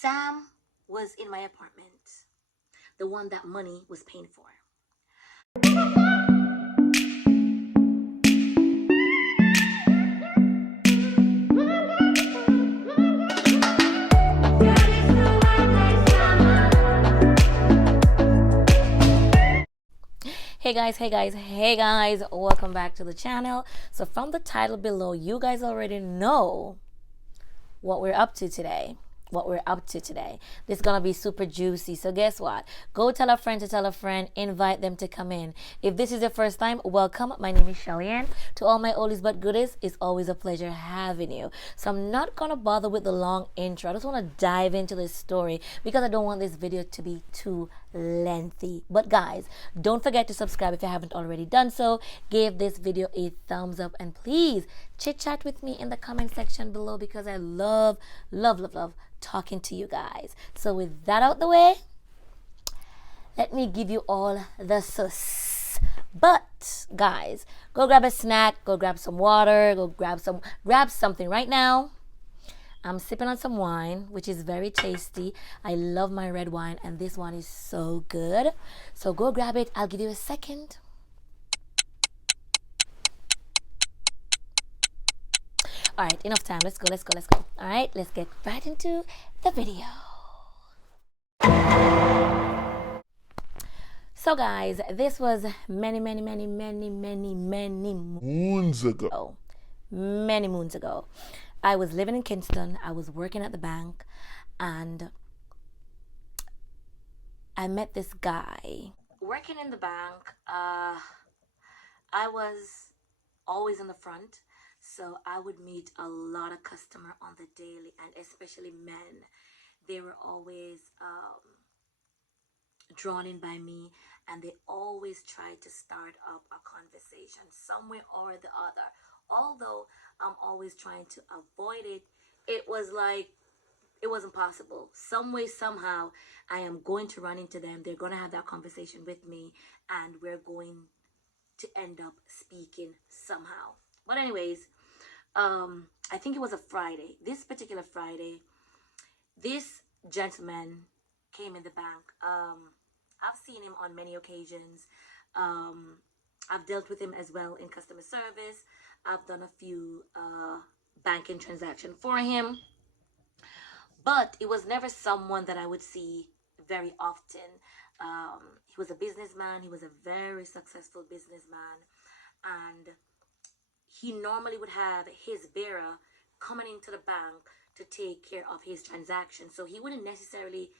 Sam was in my apartment, the one that money was paying for. Hey guys, welcome back to the channel. So from the title below, you guys already know what we're up to today. This is gonna be super juicy. So guess what? Go tell a friend to tell a friend, invite them to come in. If this is your first time, welcome. My name is Shelly, and to all my oldies but goodies, it's always a pleasure having you. So I'm not gonna bother with the long intro. I just want to dive into this story because I don't want this video to be too lengthy. But guys, don't forget to subscribe if you haven't already done so. Give this video a thumbs up, and please chit chat with me in the comment section below because I love talking to you guys. So with that out the way, let me give you all the sauce. But guys, go grab a snack, go grab some water, grab something right now. I'm sipping on some wine, which is very tasty. I love my red wine, and this one is so good. So go grab it. I'll give you a second. All right, enough time. Let's go. All right, let's get right into the video. So guys, this was many moons ago. Many moons ago. I was living in Kingston. I was working at the bank, and I met this guy. Working in the bank, I was always in the front. So I would meet a lot of customers on the daily, and especially men. They were always drawn in by me, and they always tried to start up a conversation some way or the other. Although I'm always trying to avoid it, it was like it wasn't possible. Some way, somehow, I am going to run into them. They're going to have that conversation with me, and we're going to end up speaking somehow. But anyways, I think it was a Friday. This particular Friday, this gentleman came in the bank. I've seen him on many occasions. I've dealt with him as well in customer service. I've done a few banking transactions for him. But it was never someone that I would see very often. He was a businessman. He was a very successful businessman. And he normally would have his bearer coming into the bank to take care of his transaction. So he wouldn't necessarily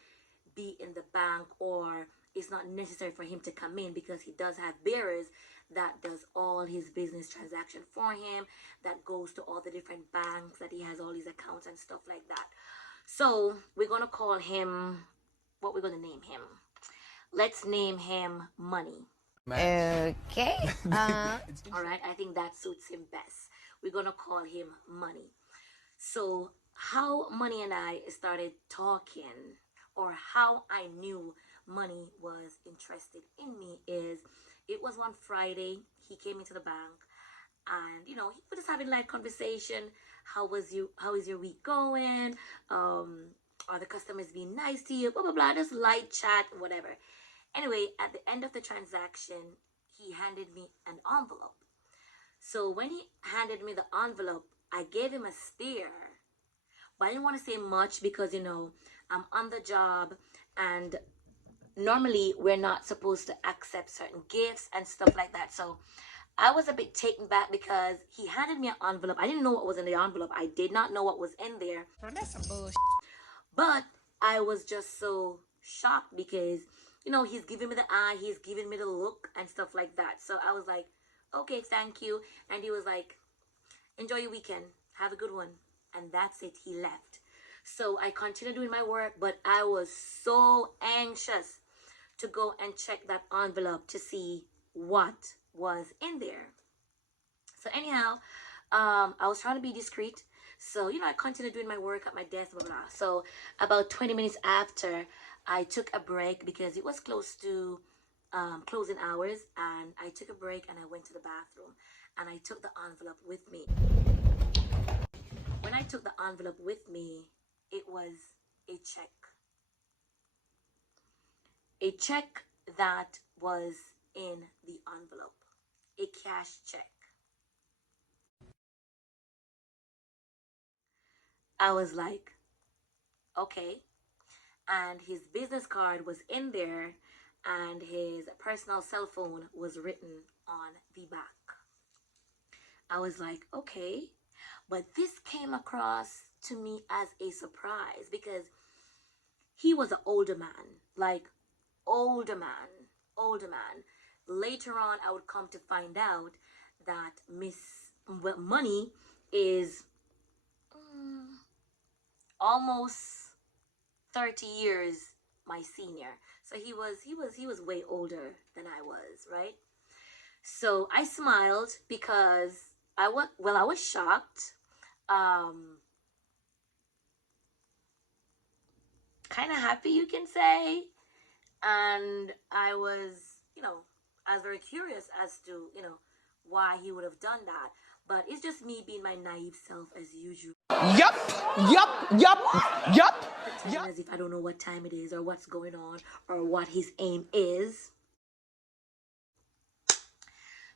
be in the bank, or it's not necessary for him to come in because he does have bearers that does all his business transaction for him, that goes to all the different banks, that he has all his accounts and stuff like that. So we're going to call him, what we're going to name him? Let's name him Money. Okay. All right, I think that suits him best. We're gonna call him Money. So how Money and I started talking, or how I knew Money was interested in me, is it was one Friday. He came into the bank, and we were just having light conversation. How is your week going? Are the customers being nice to you? Blah blah blah. Just light chat, whatever. Anyway, at the end of the transaction, he handed me an envelope. So when he handed me the envelope, I gave him a stare. But I didn't want to say much because, I'm on the job, and normally we're not supposed to accept certain gifts and stuff like that. So I was a bit taken back because he handed me an envelope. I didn't know what was in the envelope. I did not know what was in there. Bro, that's some bullshit. But I was just so shocked because he's giving me the eye, he's giving me the look and stuff like that. So I was like, okay, thank you. And he was like, enjoy your weekend, have a good one. And that's it, he left. So I continued doing my work, but I was so anxious to go and check that envelope to see what was in there. So anyhow, I was trying to be discreet. So, I continued doing my work at my desk, blah, blah, blah. So about 20 minutes after, I took a break because it was close to closing hours, and I took a break and I went to the bathroom, and I took the envelope with me. When I took the envelope with me, it was a check. A check that was in the envelope. A cash check. I was like, okay. And his business card was in there, and his personal cell phone was written on the back. I was like, okay. But this came across to me as a surprise because he was an older man, like older man. Later on, I would come to find out that Money is almost 30 years my senior. So he was way older than I was, right? So I smiled because I was shocked. Kind of happy, you can say. And I was, I was very curious as to, why he would have done that. But it's just me being my naive self as usual. Yup. Pretending as if I don't know what time it is or what's going on or what his aim is.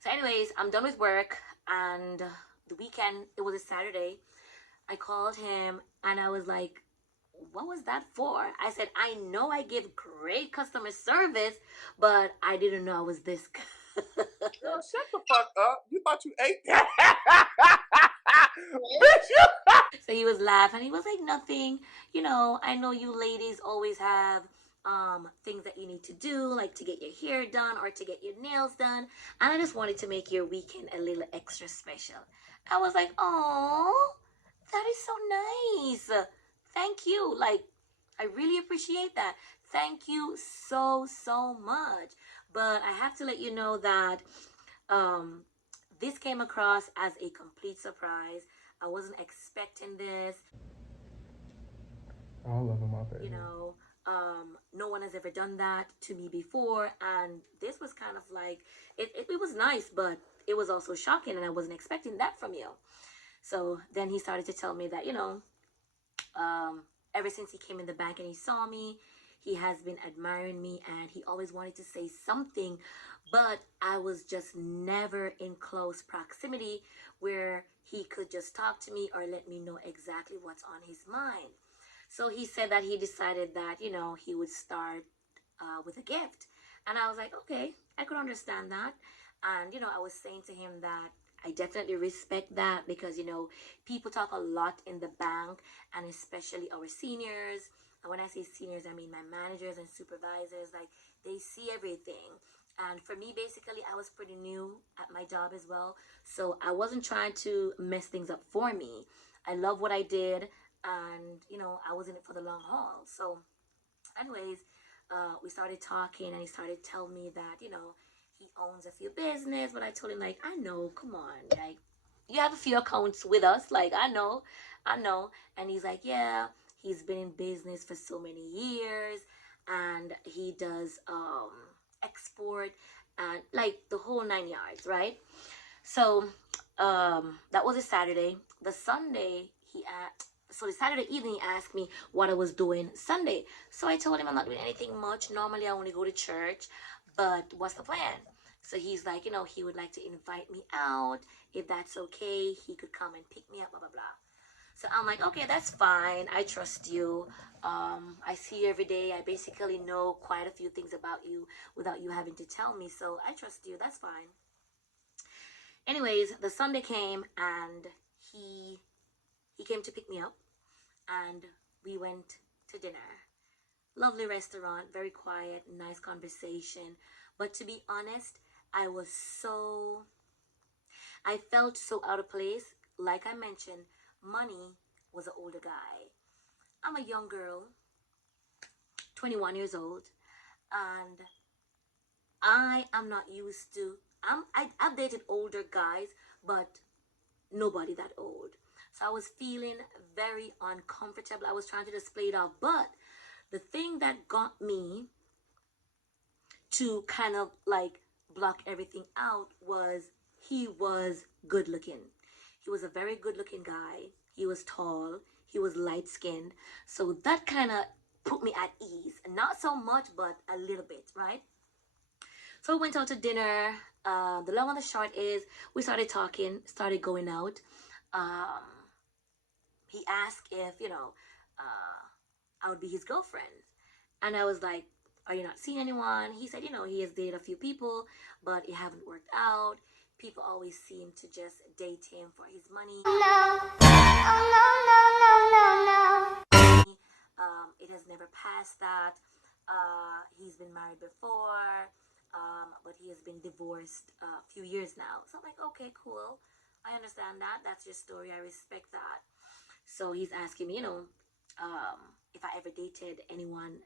So anyways, I'm done with work, and the weekend, it was a Saturday. I called him and I was like, what was that for? I said, I know I give great customer service, but I didn't know I was this good. Girl, shut the fuck up. You thought you ate that? So he was laughing. He was like, nothing. I know you ladies always have things that you need to do, like to get your hair done or to get your nails done. And I just wanted to make your weekend a little extra special. I was like, oh, that is so nice. Thank you. Like, I really appreciate that. Thank you so, so much. But I have to let you know that this came across as a complete surprise. I wasn't expecting this. All of them, my favorite. No one has ever done that to me before, and this was kind of like it was nice, but it was also shocking, and I wasn't expecting that from you. So then he started to tell me that ever since he came in the bank and he saw me, he has been admiring me, and he always wanted to say something, but I was just never in close proximity where he could just talk to me or let me know exactly what's on his mind. So he said that he decided that, he would start with a gift. And I was like, okay, I could understand that. And, I was saying to him that I definitely respect that because, people talk a lot in the bank, and especially our seniors. And when I say seniors, I mean my managers and supervisors. Like, they see everything. And for me, basically, I was pretty new at my job as well. So I wasn't trying to mess things up for me. I love what I did. And, I was in it for the long haul. So anyways, we started talking, and he started telling me that, he owns a few business. But I told him, like, I know, come on, like, you have a few accounts with us. Like, I know. And he's like, yeah, he's been in business for so many years, and he does export and like the whole 9 yards, right? So that was a Saturday. The Sunday, the Saturday evening, he asked me what I was doing Sunday. So I told him I'm not doing anything much. Normally, I only go to church, but what's the plan? So he's like, he would like to invite me out. If that's okay, he could come and pick me up, blah, blah, blah. So I'm like, okay, that's fine. I trust you. I see you every day. I basically know quite a few things about you without you having to tell me. So I trust you. That's fine. Anyways, the Sunday came, and he came to pick me up, and we went to dinner. Lovely restaurant, very quiet, nice conversation. But to be honest, I felt so out of place. Like I mentioned, Money was an older guy. I'm a young girl, 21 years old, and I am not used to, I've dated older guys, but nobody that old. So I was feeling very uncomfortable. I was trying to display it off, but the thing that got me to kind of like block everything out was he was good looking. He was a very good looking guy. He was tall. He was light skinned. So that kind of put me at ease. Not so much, but a little bit, right? So we went out to dinner. The long and the short is we started talking, started going out. Um, he asked if, I would be his girlfriend. And I was like, are you not seeing anyone? He said, he has dated a few people, but it haven't worked out. People always seem to just date him for his money. No. Oh, no, no, no, no, no. It has never passed that. He's been married before, but he has been divorced a few years now. So I'm like, okay, cool. I understand that. That's your story. I respect that. So he's asking me, if I ever dated anyone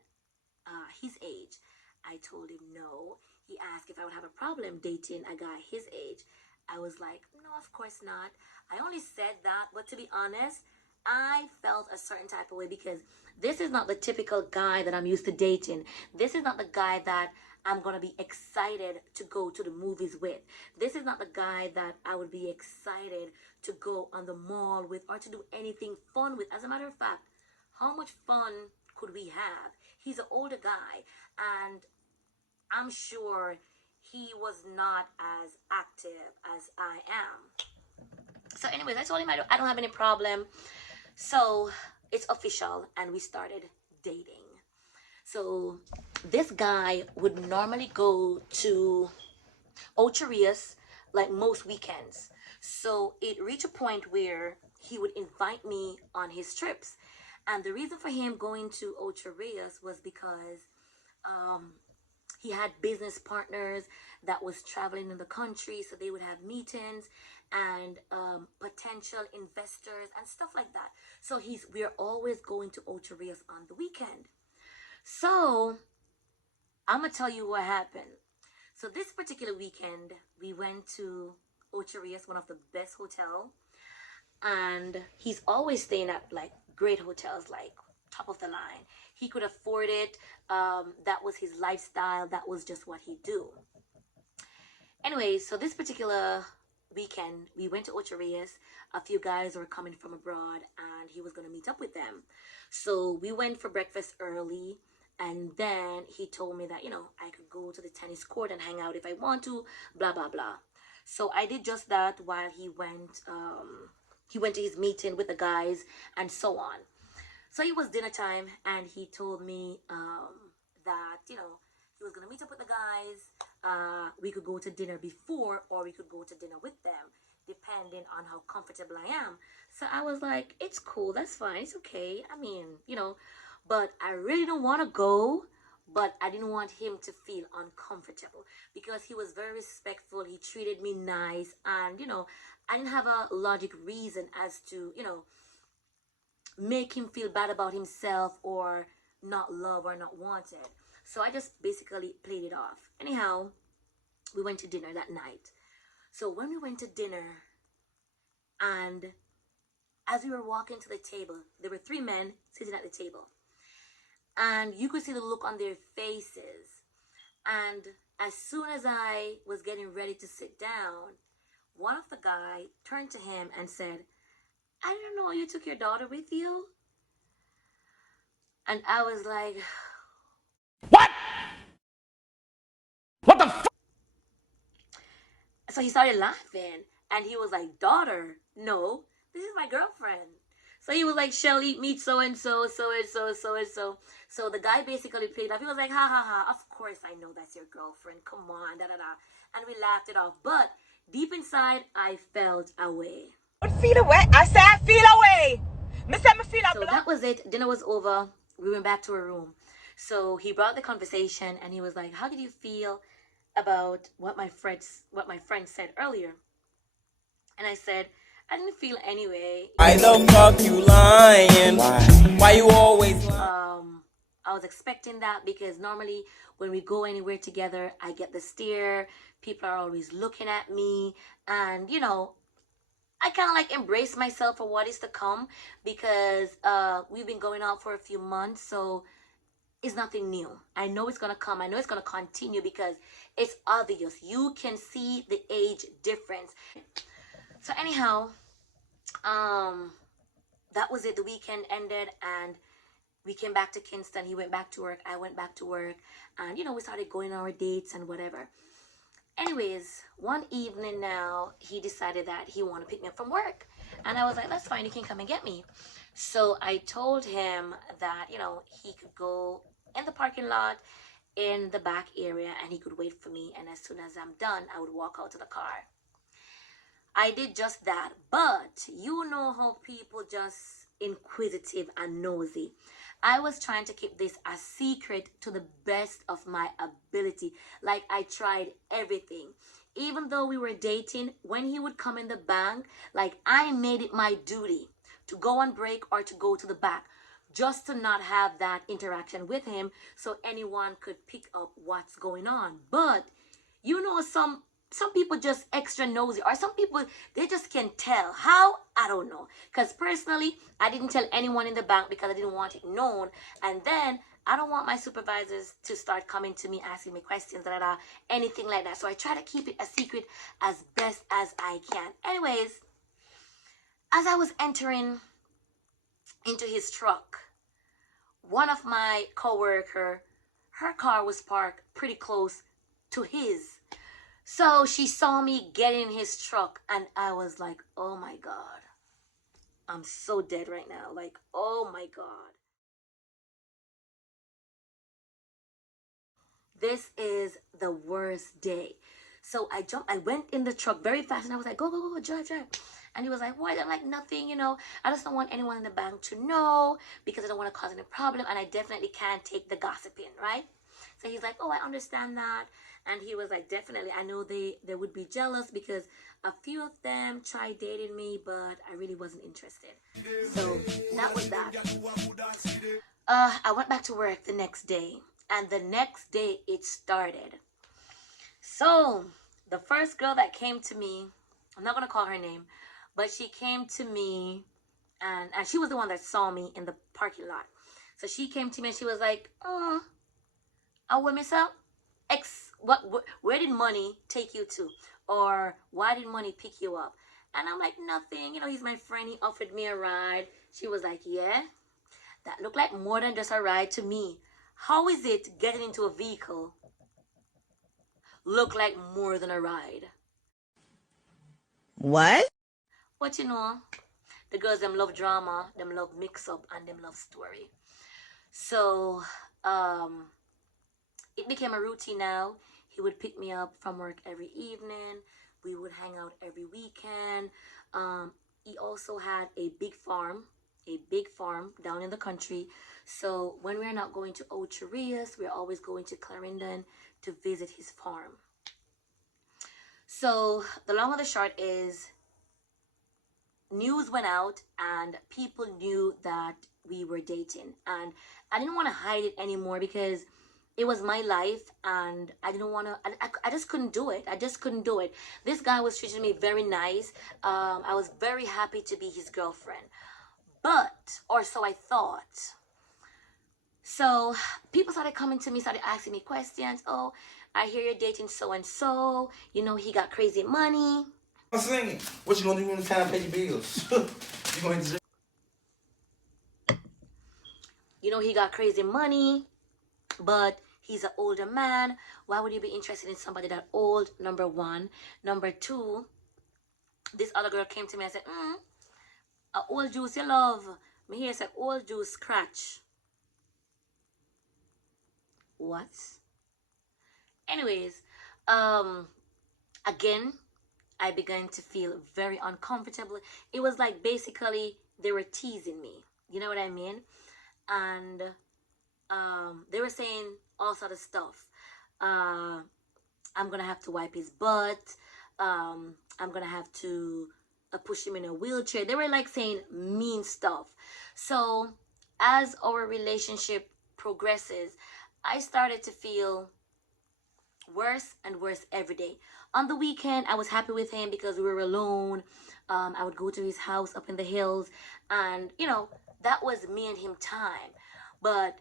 his age. I told him no. He asked if I would have a problem dating a guy his age. I was like, no, of course not. I only said that, but to be honest, I felt a certain type of way because this is not the typical guy that I'm used to dating. This is not the guy that I'm going to be excited to go to the movies with. This is not the guy that I would be excited to go on the mall with or to do anything fun with. As a matter of fact, how much fun could we have? He's an older guy, and I'm sure he was not as active as I am. So anyways, I told him I don't have any problem. So it's official, and we started dating. So this guy would normally go to Ocherias like most weekends. So it reached a point where he would invite me on his trips. And the reason for him going to Ocherias was because he had business partners that was traveling in the country, so they would have meetings and potential investors and stuff like that. So we're always going to Ocherias on the weekend. So I'm gonna tell you what happened. So this particular weekend, we went to Ocherias, one of the best hotel, and he's always staying at like great hotels, like top of the line. He could afford it. That was his lifestyle. That was just what he do. Anyway, so this particular weekend, we went to Ocherias. A few guys were coming from abroad, and he was going to meet up with them. So we went for breakfast early, and then he told me that, I could go to the tennis court and hang out if I want to, blah, blah, blah. So I did just that while he went to his meeting with the guys and so on. So it was dinner time, and he told me that, he was going to meet up with the guys. We could go to dinner before, or we could go to dinner with them, depending on how comfortable I am. So I was like, it's cool. That's fine. It's okay. I mean, but I really don't want to go, but I didn't want him to feel uncomfortable because he was very respectful. He treated me nice, and, I didn't have a logic reason as to, make him feel bad about himself or not love or not wanted. So I just basically played it off. Anyhow, we went to dinner that night. So when we went to dinner, and as we were walking to the table, there were 3 men sitting at the table, and you could see the look on their faces. And as soon as I was getting ready to sit down, one of the guys turned to him and said, I didn't know you took your daughter with you. And I was like, What? What the fuck? So he started laughing, and he was like, daughter? No, this is my girlfriend. So he was like, Shelly, meet so-and-so, so-and-so, so-and-so. So the guy basically played off. He was like, ha, ha, ha, of course I know that's your girlfriend. Come on, da-da-da. And we laughed it off. But deep inside, I felt away. Feel away. I said I feel away. So that was it. Dinner was over. We went back to our room. So he brought the conversation, and he was like, how did you feel about what my friend said earlier? And I said, I didn't feel anyway. Why the fuck you lying? Why you always lying? I was expecting that because normally when we go anywhere together, I get the stare. People are always looking at me, and I kind of like embrace myself for what is to come because we've been going out for a few months, so it's nothing new. I know it's going to come. I know it's going to continue because it's obvious. You can see the age difference. So anyhow, that was it. The weekend ended and we came back to Kingston. He went back to work. I went back to work. And, we started going on our dates and whatever. Anyways, one evening now, he decided that he wanted to pick me up from work. And I was like, that's fine. You can come and get me. So I told him that, he could go in the parking lot in the back area and he could wait for me. And as soon as I'm done, I would walk out to the car. I did just that. But you know how people just inquisitive and nosy. I was trying to keep this a secret to the best of my ability. Like, I tried everything. Even though we were dating, when he would come in the bank, like, I made it my duty to go on break or to go to the back just to not have that interaction with him so anyone could pick up what's going on. But, some people just extra nosy, or some people, they just can tell. How? I don't know. Because personally, I didn't tell anyone in the bank because I didn't want it known. And then I don't want my supervisors to start coming to me, asking me questions, anything like that. So I try to keep it a secret as best as I can. Anyways, as I was entering into his truck, one of my coworker, her car was parked pretty close to his. So she saw me get in his truck and I was like, oh my God, I'm so dead right now. Like, oh my God. This is the worst day. So I went in the truck very fast and I was like, go, go, go, drive, drive. And he was like, why? I'm like, nothing, I just don't want anyone in the bank to know because I don't want to cause any problem. And I definitely can't take the gossiping, right? So he's like, oh, I understand that. And he was like, definitely, I know they would be jealous because a few of them tried dating me, but I really wasn't interested. So that was that. I went back to work the next day. And the next day it started. So the first girl that came to me, I'm not going to call her name, but she came to me and she was the one that saw me in the parking lot. So she came to me and she was like, oh, I will miss out. Where did money take you to? Or why did money pick you up? And I'm like, nothing. He's my friend. He offered me a ride. She was like, yeah, that looked like more than just a ride to me. How is it getting into a vehicle look like more than a ride? What? But the girls, them love drama, them love mix-up, and them love story. So, it became a routine now. He would pick me up from work every evening. We would hang out every weekend. He also had a big farm down in the country. So when we're not going to Ocho Rios, we're always going to Clarendon to visit his farm. So the long and the short is, news went out and people knew that we were dating. And I didn't want to hide it anymore because it was my life and I didn't want to, I just couldn't do it. I just couldn't do it. This guy was treating me very nice. I was very happy to be his girlfriend. But, or so I thought. So people started coming to me, started asking me questions. Oh, I hear you're dating so-and-so. He got crazy money. I'm singing. What you gonna do when it's time to pay your bills? You going to... He got crazy money, but he's an older man. Why would you be interested in somebody that old? Number one. Number two, this other girl came to me and said, a old juice you love. Me here said, old juice scratch. What? Anyways, again, I began to feel very uncomfortable. It was like basically they were teasing me. You know what I mean? And they were saying all sort of stuff. I'm gonna have to wipe his butt. I'm gonna have to push him in a wheelchair. They were like saying mean stuff. So as our relationship progresses, I started to feel worse and worse every day. On the weekend, I was happy with him because we were alone. I would go to his house up in the hills and that was me and him time. But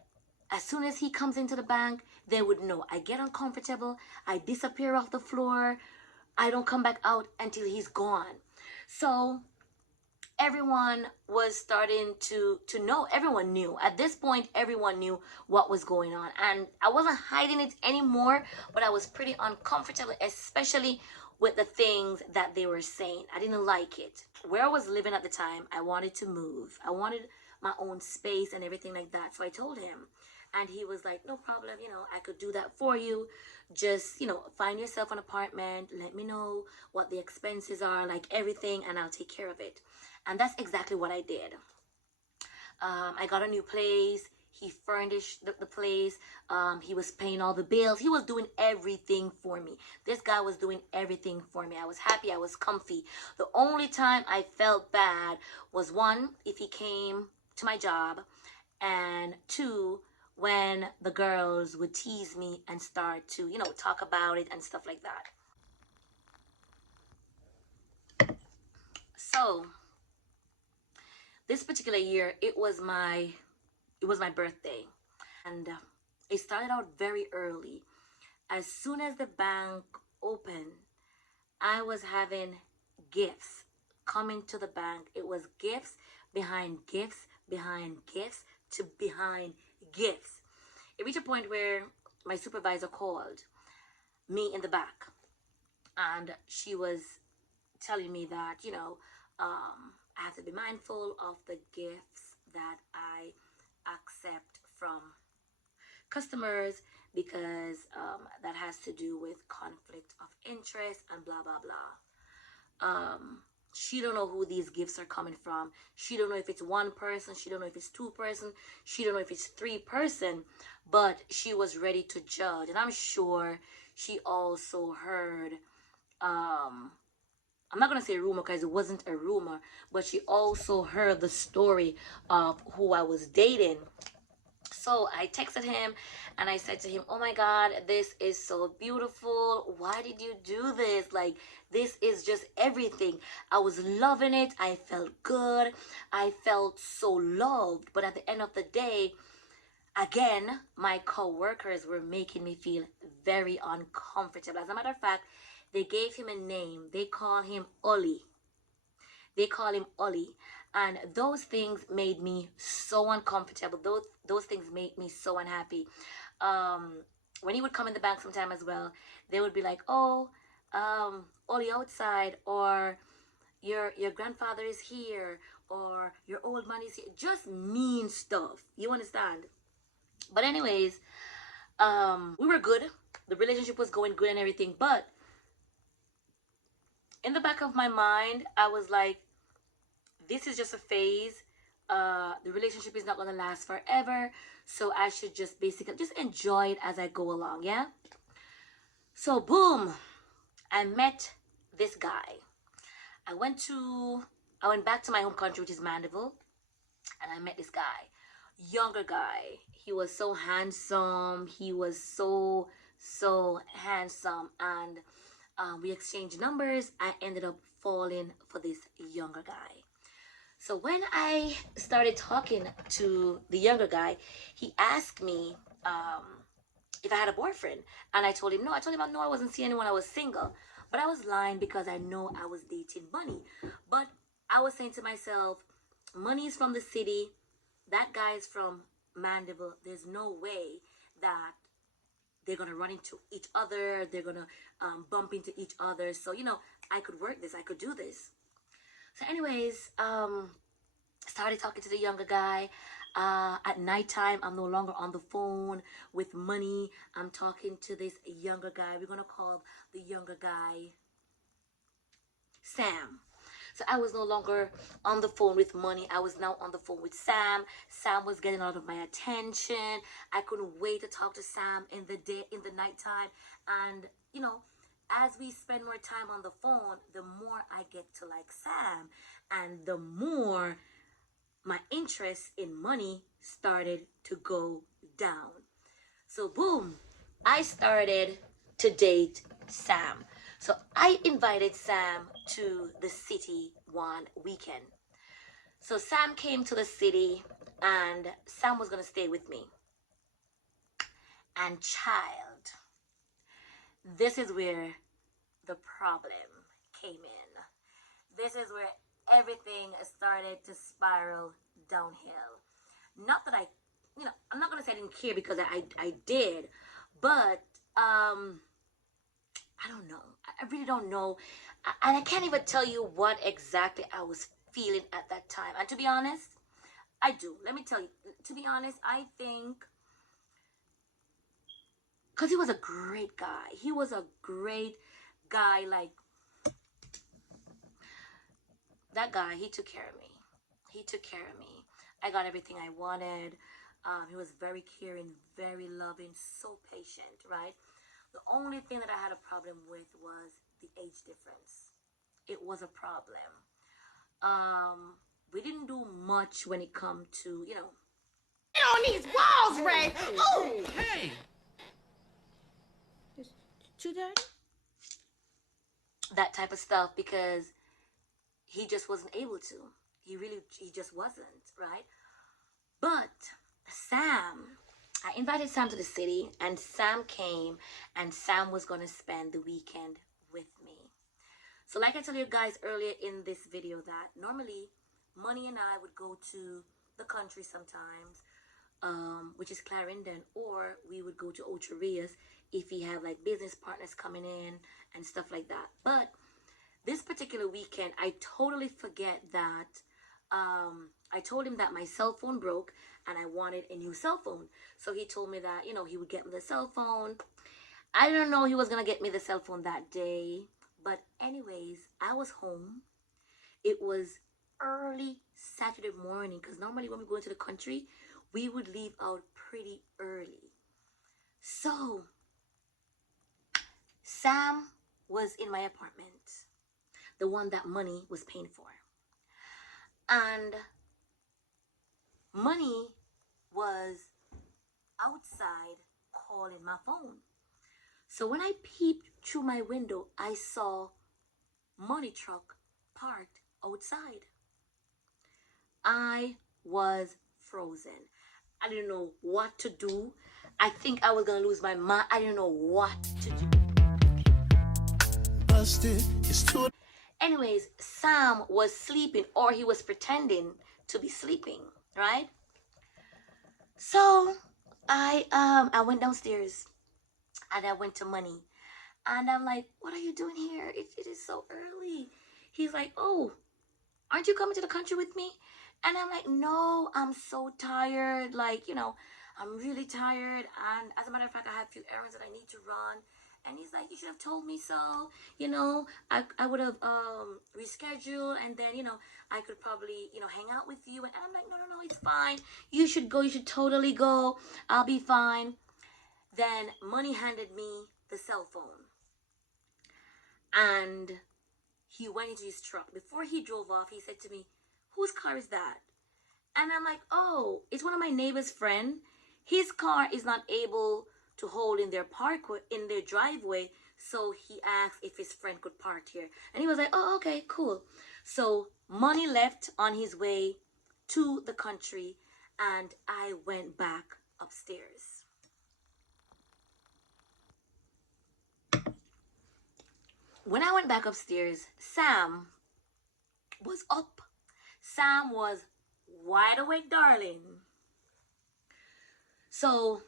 as soon as he comes into the bank, they would know. I get uncomfortable. I disappear off the floor. I don't come back out until he's gone. So everyone was starting to know. Everyone knew at this point. Everyone knew what was going on, and I wasn't hiding it anymore, but I was pretty uncomfortable, especially with the things that they were saying. I didn't like it. Where I was living at the time, I wanted to move. I wanted my own space and everything like that. So I told him, and he was like, no problem, I could do that for you. Just, find yourself an apartment, let me know what the expenses are, like everything, and I'll take care of it. And that's exactly what I did. I got a new place. He furnished the place. He was paying all the bills. He was doing everything for me. This guy was doing everything for me. I was happy. I was comfy. The only time I felt bad was, one, if he came to my job, and two, when the girls would tease me and start to, talk about it and stuff like that. So this particular year, it was my birthday, and it started out very early. As soon as the bank opened, I was having gifts coming to the bank. It was gifts behind gifts behind gifts to behind gifts. It reached a point where my supervisor called me in the back, and she was telling me that, I have to be mindful of the gifts that I accept from customers, because that has to do with conflict of interest and blah blah blah. She don't know who these gifts are coming from. She don't know if it's one person. She don't know if it's two person. She don't know if it's three person. But she was ready to judge, and I'm sure she also heard. I'm not gonna say rumor because it wasn't a rumor, but she also heard the story of who I was dating. So I texted him and I said to him, oh my God, this is so beautiful. Why did you do this? Like, this is just everything. I was loving it. I felt good. I felt so loved. But at the end of the day, again, my co-workers were making me feel very uncomfortable. As a matter of fact, they gave him a name. They call him Ollie. They call him Ollie. And those things made me so uncomfortable. Those things made me so unhappy. When he would come in the bank sometime as well, they would be like, oh, Ollie outside, or your grandfather is here, or your old man is here. Just mean stuff. You understand? But anyways, we were good. The relationship was going good and everything. But in the back of my mind, I was like, this is just a phase. The relationship is not going to last forever. So I should just basically just enjoy it as I go along, yeah? So boom, I met this guy. I went back to my home country, which is Mandeville, and I met this guy. Younger guy. He was so handsome. He was so handsome. And we exchanged numbers. I ended up falling for this younger guy. So when I started talking to the younger guy, he asked me if I had a boyfriend. And I told him no. I told him no, I wasn't seeing anyone. I was single. But I was lying because I know I was dating Money. But I was saying to myself, Money is from the city. That guy is from Mandeville. There's no way that they're going to run into each other. They're going to bump into each other. So, I could work this. I could do this. So anyways, started talking to the younger guy. At nighttime, I'm no longer on the phone with Money. I'm talking to this younger guy. We're going to call the younger guy Sam. So I was no longer on the phone with Money. I was now on the phone with Sam. Sam was getting a lot of my attention. I couldn't wait to talk to Sam in the nighttime. And, as we spend more time on the phone, the more I get to like Sam. And the more my interest in Money started to go down. So boom, I started to date Sam. So I invited Sam to the city one weekend. So Sam came to the city and Sam was going to stay with me. And child, this is where the problem came in. This is where everything started to spiral downhill. Not that I'm not gonna say I didn't care, because I did, but I don't know. I really don't know, and I can't even tell you what exactly I was feeling at that time. And to be honest, I do. Let me tell you. To be honest, I think because he was a great guy. He was a great guy. Like, that guy, he took care of me. He took care of me. I got everything I wanted. He was very caring, very loving, so patient, right? The only thing that I had a problem with was the age difference. It was a problem. We didn't do much when it come to, On these walls, Ray. Ooh. Hey! Too dirty? that type of stuff, because he just wasn't able to. He just wasn't, right? But Sam, I invited Sam to the city, and Sam came, and Sam was going to spend the weekend with me. So like I told you guys earlier in this video, that normally Money and I would go to the country sometimes, which is Clarendon, or we would go to Ocho Rios if he had like business partners coming in and stuff like that. But this particular weekend, I totally forget that I told him that my cell phone broke and I wanted a new cell phone. So he told me that, he would get me the cell phone. I didn't know he was going to get me the cell phone that day. But anyways, I was home. It was early Saturday morning, because normally when we go into the country, we would leave out pretty early. So Sam was in my apartment, the one that Money was paying for. And Money was outside calling my phone. So when I peeped through my window, I saw Money truck parked outside. I was frozen. I didn't know what to do. I think I was going to lose my mind. I didn't know what to do. Busted. It's too. Anyways, Sam was sleeping, or he was pretending to be sleeping, right? So I went downstairs and I went to Money, and I'm like, what are you doing here? It is so early. He's like, oh, aren't you coming to the country with me? And I'm like, no, I'm so tired. Like, I'm really tired. And as a matter of fact, I have a few errands that I need to run. And he's like, you should have told me so. I would have rescheduled, and then, I could probably, hang out with you. And I'm like, no, it's fine. You should go. You should totally go. I'll be fine. Then Money handed me the cell phone. And he went into his truck. Before he drove off, he said to me, whose car is that? And I'm like, oh, it's one of my neighbor's friend. His car is not able to hold in their driveway, so he asked if his friend could park here. And he was like, oh, okay, cool. So Money left on his way to the country, and I went back upstairs. When I went back upstairs, Sam was up. Sam was wide awake, darling. So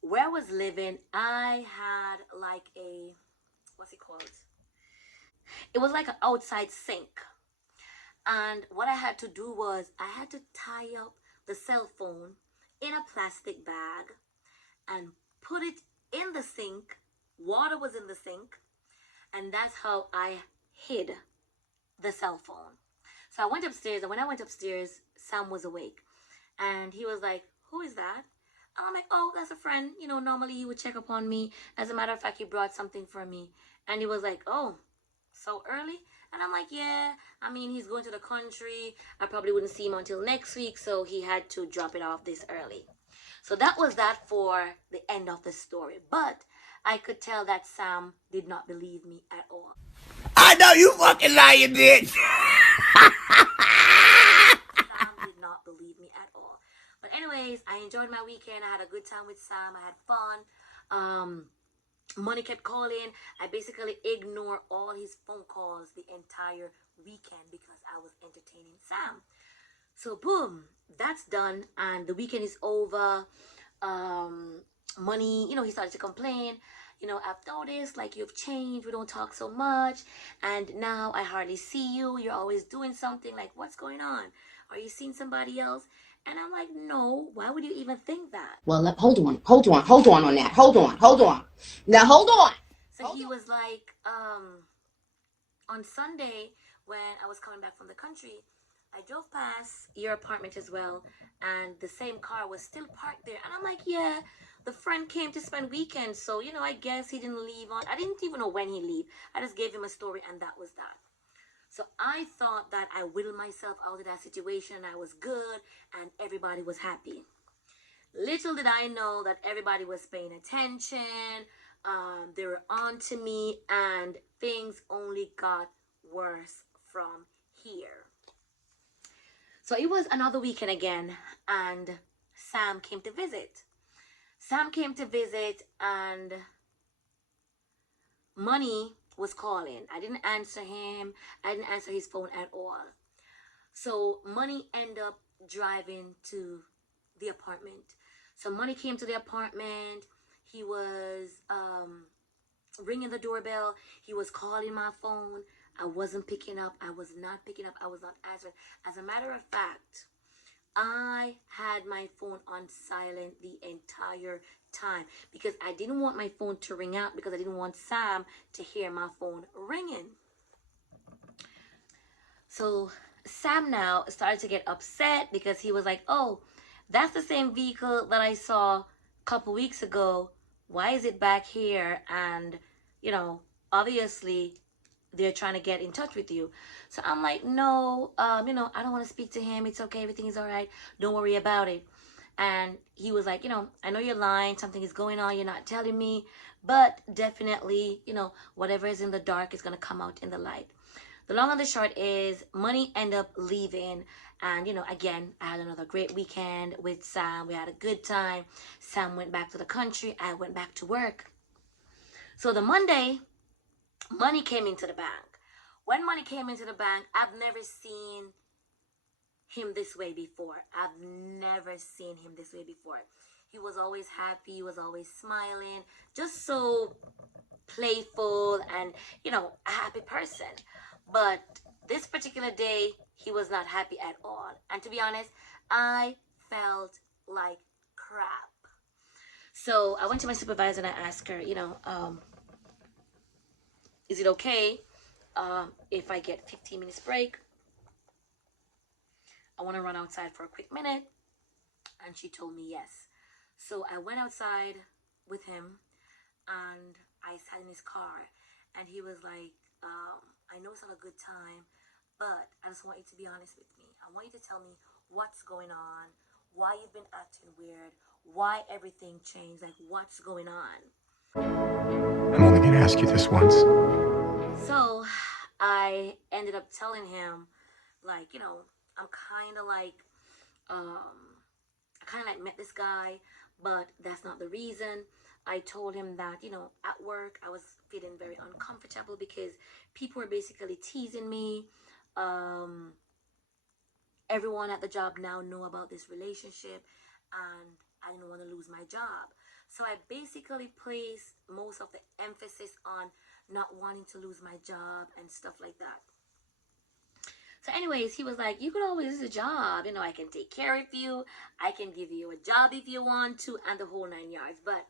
where I was living, I had like what's it called? It was like an outside sink. And what I had to do was I had to tie up the cell phone in a plastic bag and put it in the sink. Water was in the sink. And that's how I hid the cell phone. So I went upstairs, and when I went upstairs, Sam was awake. And he was like, who is that? And I'm like, oh, that's a friend. Normally he would check up on me. As a matter of fact, he brought something for me. And he was like, oh, so early? And I'm like, yeah, he's going to the country. I probably wouldn't see him until next week, so he had to drop it off this early. So that was that for the end of the story. But I could tell that Sam did not believe me at all. I know you fucking lying, bitch. Sam did not believe me at all. But anyways, I enjoyed my weekend. I had a good time with Sam. I had fun. Money kept calling. I basically ignored all his phone calls the entire weekend because I was entertaining Sam. So boom, that's done, and the weekend is over. Money, he started to complain. I've noticed like you've changed. We don't talk so much, and now I hardly see you. You're always doing something. Like, what's going on? Are you seeing somebody else? And I'm like, no. Why would you even think that? Well, hold on on that. Hold on. Now, hold on. So he was like, on Sunday when I was coming back from the country, I drove past your apartment as well, and the same car was still parked there. And I'm like, yeah, the friend came to spend weekends, so, I guess he didn't leave on. I didn't even know when he leave. I just gave him a story, and that was that. So I thought that I whittled myself out of that situation, and I was good, and everybody was happy. Little did I know that everybody was paying attention. They were on to me, and things only got worse from here. So it was another weekend again, and Sam came to visit. And Money was calling. I didn't answer him. I didn't answer his phone at all. So Money ended up driving to the apartment. So Money came to the apartment. He was ringing the doorbell. He was calling my phone. I wasn't picking up. I was not picking up. I was not answering. As a matter of fact, I had my phone on silent the entire time because I didn't want my phone to ring out, because I didn't want Sam to hear my phone ringing. So Sam now started to get upset because he was like, oh, that's the same vehicle that I saw a couple weeks ago. Why is it back here? And, obviously they're trying to get in touch with you. So I'm like, no, I don't want to speak to him. It's okay. Everything is all right. Don't worry about it. And he was like, I know you're lying. Something is going on. You're not telling me. But definitely, whatever is in the dark is going to come out in the light. The long and the short is Money ended up leaving. And, again, I had another great weekend with Sam. We had a good time. Sam went back to the country. I went back to work. So the Monday, Money came into the bank. When Money came into the bank, I've never seen him this way before. I've never seen him this way before. He was always happy. He was always smiling. Just so playful and, a happy person. But this particular day, he was not happy at all. And to be honest, I felt like crap. So I went to my supervisor and I asked her, is it okay if I get 15 minutes break? I want to run outside for a quick minute. And she told me yes. So I went outside with him and I sat in his car. And he was like, I know it's not a good time, but I just want you to be honest with me. I want you to tell me what's going on, why you've been acting weird, why everything changed, like what's going on. I'm only going to ask you this once. So I ended up telling him, like, I'm kind of like, I met this guy, but that's not the reason. I told him that, at work, I was feeling very uncomfortable because people were basically teasing me. Everyone at the job now knew about this relationship, and I didn't want to lose my job. So I basically placed most of the emphasis on not wanting to lose my job and stuff like that. So anyways, he was like, you could always use a job. I can take care of you. I can give you a job if you want to, and the whole 9 yards. But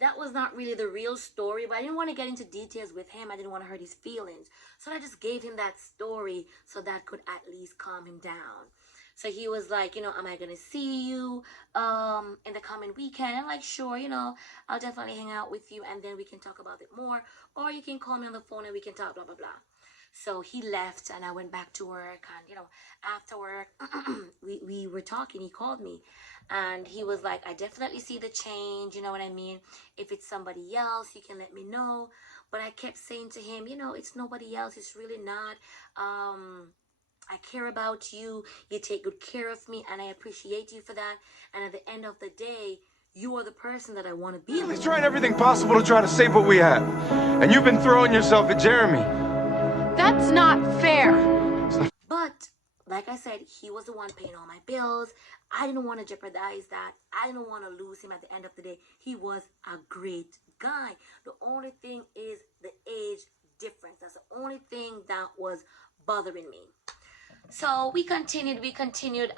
that was not really the real story. But I didn't want to get into details with him. I didn't want to hurt his feelings. So I just gave him that story so that could at least calm him down. So he was like, am I going to see you in the coming weekend? I'm like, sure, I'll definitely hang out with you and then we can talk about it more. Or you can call me on the phone and we can talk, blah, blah, blah. So he left and I went back to work. And, after work, we were talking. He called me and he was like, I definitely see the change. You know what I mean? If it's somebody else, you can let me know. But I kept saying to him, it's nobody else. It's really not. I care about you. You take good care of me and I appreciate you for that. And at the end of the day, You are the person that I want to be He's with. trying everything possible to try to save what we have. And you've been throwing yourself at Jeremy. That's not fair. But like I said, he was the one paying all my bills. I didn't want to jeopardize that. I didn't want to lose him at the end of the day. He was a great guy. The only thing is the age difference. That's the only thing that was bothering me. So we continued.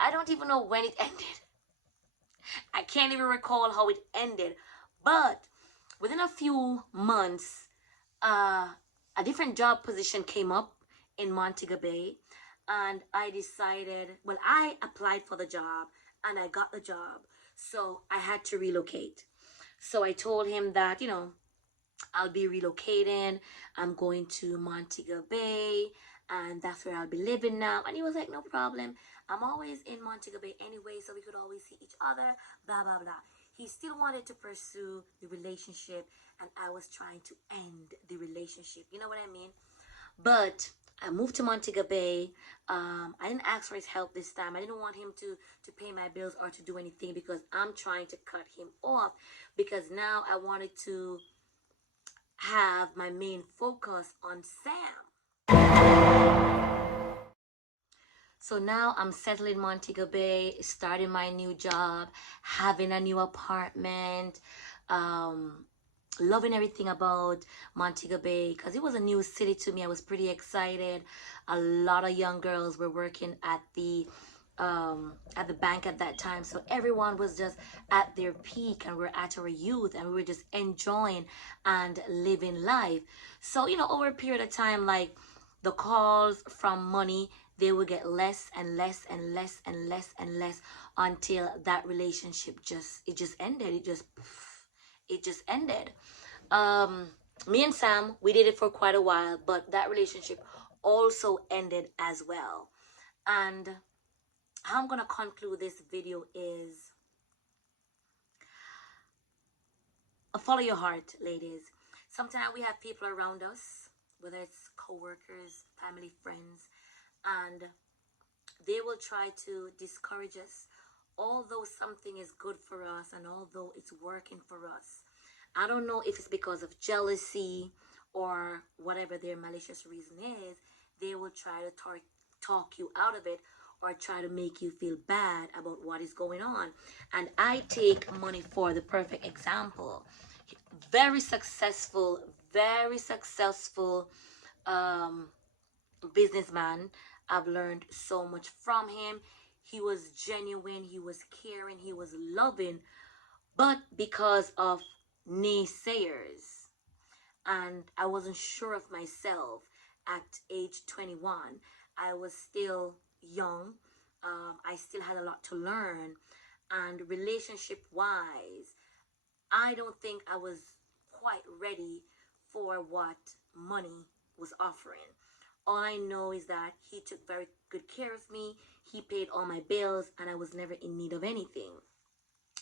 I don't even know when it ended. I can't even recall how it ended. But within a few months, a different job position came up in Montego Bay. And I decided, well, I applied for the job and I got the job. So I had to relocate. So I told him that, I'll be relocating. I'm going to Montego Bay and that's where I'll be living now. And he was like, no problem. I'm always in Montego Bay anyway, so we could always see each other, blah, blah, blah. He still wanted to pursue the relationship and I was trying to end the relationship. You know what I mean? But I moved to Montego Bay. I didn't ask for his help this time. I didn't want him to pay my bills or to do anything because I'm trying to cut him off. Because now I wanted to have my main focus on Sam. So now I'm settled in Montego Bay, starting my new job, having a new apartment, loving everything about Montego Bay because it was a new city to me. I was pretty excited. A lot of young girls were working at the bank at that time, so everyone was just at their peak and we're at our youth and we were just enjoying and living life. So over a period of time, like the calls from money, they would get less and less and less and less and less until that relationship just ended. It just ended. Me and Sam, we did it for quite a while, but that relationship also ended as well. And how I'm gonna conclude this video is follow your heart, ladies. Sometimes we have people around us, whether it's co-workers, family, friends, and they will try to discourage us, although something is good for us and although it's working for us. I don't know if it's because of jealousy or whatever their malicious reason is. They will try to talk you out of it or try to make you feel bad about what is going on. And I take money for the perfect example. Very successful businessman. I've learned so much from him. He was genuine, he was caring, he was loving, but because of naysayers, and I wasn't sure of myself at age 21. I was still young. I still had a lot to learn, and relationship wise, I don't think I was quite ready for what money was offering. All I know is that he took very good care of me. He paid all my bills and I was never in need of anything,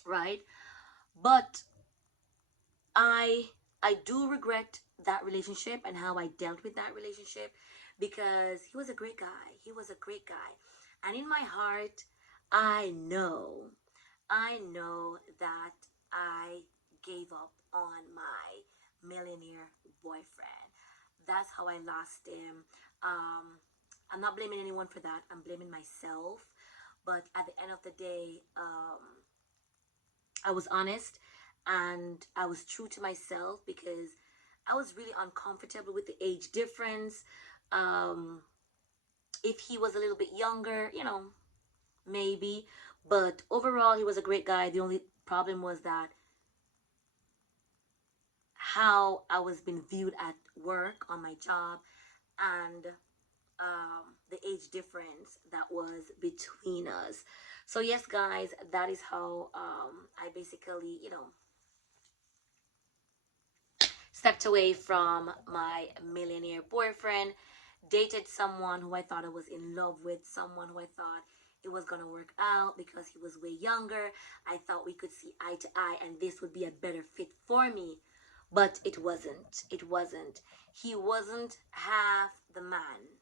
right? But I do regret that relationship and how I dealt with that relationship because he was a great guy. He was a great guy. And in my heart, I know that I gave up on my millionaire boyfriend. That's how I lost him. I'm not blaming anyone for that. I'm blaming myself. But at the end of the day, I was honest and I was true to myself because I was really uncomfortable with the age difference. If he was a little bit younger, maybe. But overall, he was a great guy. The only problem was that how I was being viewed at work, on my job, and the age difference that was between us. So yes, guys, that is how I basically, stepped away from my millionaire boyfriend, dated someone who I thought I was in love with, someone who I thought it was gonna work out because he was way younger. I thought we could see eye to eye and this would be a better fit for me. But it wasn't. It wasn't. He wasn't half the man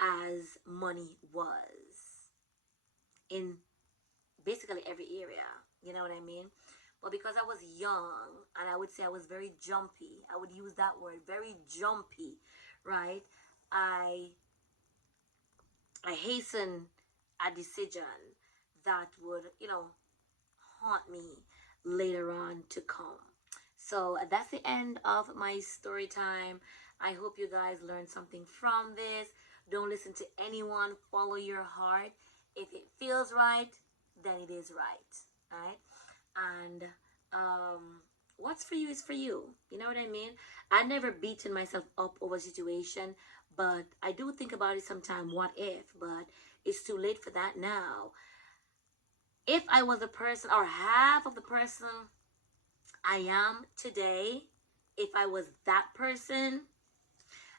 as money was in basically every area. You know what I mean? But because I was young, and I would say I was very jumpy, I would use that word, very jumpy, right? I hasten a decision that would, haunt me later on to come. So that's the end of my story time. I hope you guys learned something from this. Don't listen to anyone. Follow your heart. If it feels right, then it is right. Right? And what's for you is for you. You know what I mean? I never beaten myself up over a situation, but I do think about it sometimes. What if? But it's too late for that now. If I was the person or half of the person I am today, if I was that person,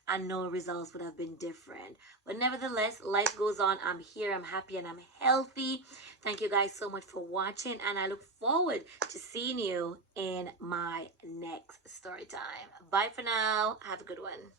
I know results would have been different. But nevertheless, life goes on. I'm here, I'm happy, and I'm healthy. Thank you guys so much for watching, and I look forward to seeing you in my next story time. Bye for now. Have a good one.